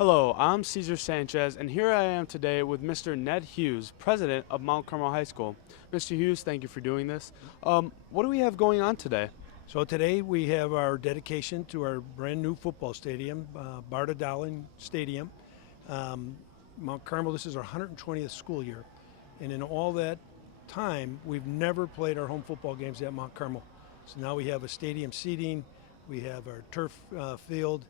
Hello, I'm Cesar Sanchez, and here I am today with Mr. Ned Hughes, president of Mount Carmel High School. Mr. Hughes, thank you for doing this. What do we have going on today? So today we have our dedication to our brand new football stadium, Dowling Stadium. Mount Carmel, this is our 120th school year, and in all that time, we've never played our home football games at Mount Carmel. So now we have a stadium seating, we have our turf field,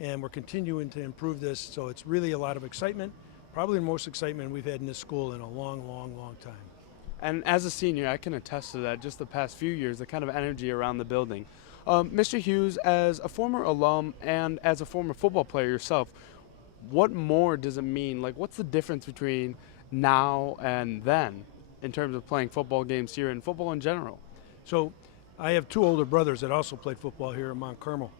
and we're continuing to improve this, so it's really a lot of excitement, probably the most excitement we've had in this school in a long, long, long time. And as a senior, I can attest to that, just the past few years, the kind of energy around the building. Mr. Hughes, as a former alum and as a former football player yourself, what more does it mean? Like, what's the difference between now and then in terms of playing football games here and football in general? So I have two older brothers that also played football here at Mount Carmel.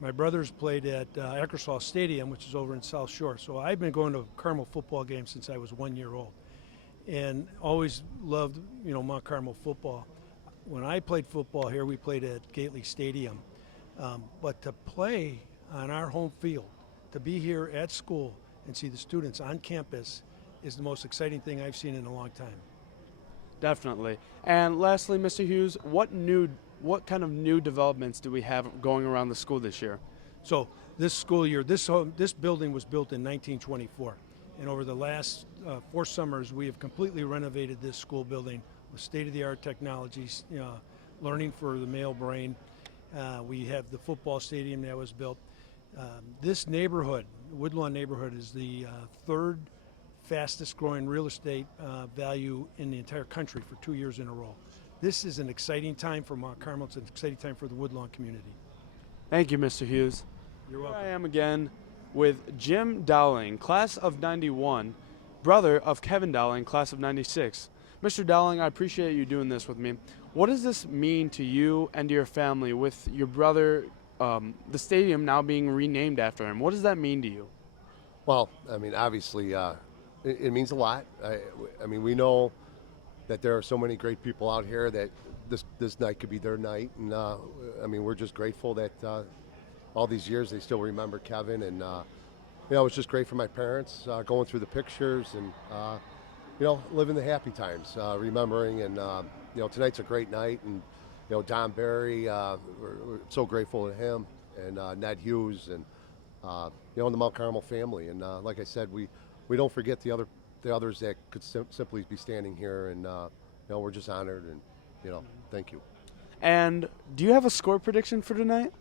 My brothers played at Eckersall Stadium, which is over in South Shore. So I've been going to Carmel football games since I was 1 year old, and always loved, Mount Carmel football. When I played football here, we played at Gately Stadium. But to play on our home field, to be here at school and see the students on campus is the most exciting thing I've seen in a long time. Definitely. And lastly, Mr. Hughes, what kind of new developments do we have going around the school this year? So this school year, this building was built in 1924. And over the last 4 summers, we have completely renovated this school building with state-of-the-art technologies, learning for the male brain. We have the football stadium that was built. This neighborhood, Woodlawn neighborhood, is the third fastest growing real estate value in the entire country for 2 years in a row. This is an exciting time for Mount Carmel. It's an exciting time for the Woodlawn community. Thank you, Mr. Hughes. You're welcome. Here I am again with Jim Dowling, class of 91, brother of Kevin Dowling, class of 96. Mr. Dowling, I appreciate you doing this with me. What does this mean to you and to your family with your brother, the stadium now being renamed after him? What does that mean to you? Well, I mean, obviously, it means a lot. I mean, we know that there are so many great people out here that this night could be their night, and I mean, we're just grateful that all these years they still remember Kevin, and it was just great for my parents going through the pictures and living the happy times, remembering, and tonight's a great night, and Don Barry, we're so grateful to him, and Ned Hughes, and the Mount Carmel family, and like I said, we don't forget the others that could simply be standing here, and we're just honored, and thank you. And do you have a score prediction for tonight?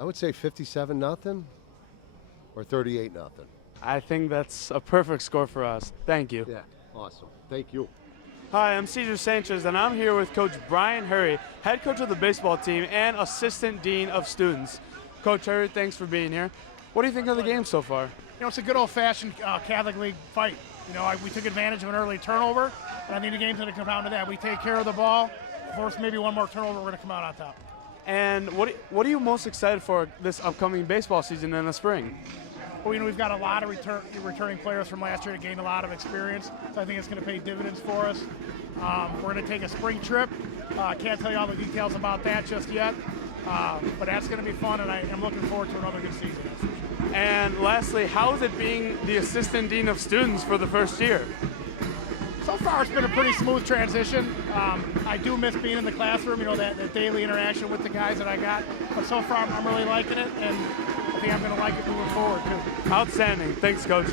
I would say 57-0 or 38-0. I think that's a perfect score for us. Thank you. Yeah, awesome. Thank you. Hi, I'm Cesar Sanchez, and I'm here with Coach Brian Hurry, head coach of the baseball team and assistant dean of students. Coach Hurry, thanks for being here. What do you think of the game so far? It's a good old-fashioned Catholic League fight. We took advantage of an early turnover, and I think the game's going to come down to that. We take care of the ball, force maybe one more turnover, we're going to come out on top. And what are you most excited for this upcoming baseball season in the spring? Well, we've got a lot of returning players from last year to gain a lot of experience, so I think it's going to pay dividends for us. We're going to take a spring trip. I can't tell you all the details about that just yet, but that's going to be fun, and I'm looking forward to another good season. And lastly, how is it being the assistant dean of students for the first year? So far, it's been a pretty smooth transition. I do miss being in the classroom, that daily interaction with the guys that I got. But so far, I'm really liking it, and I think I'm going to like it moving forward, too. Outstanding. Thanks, Coach.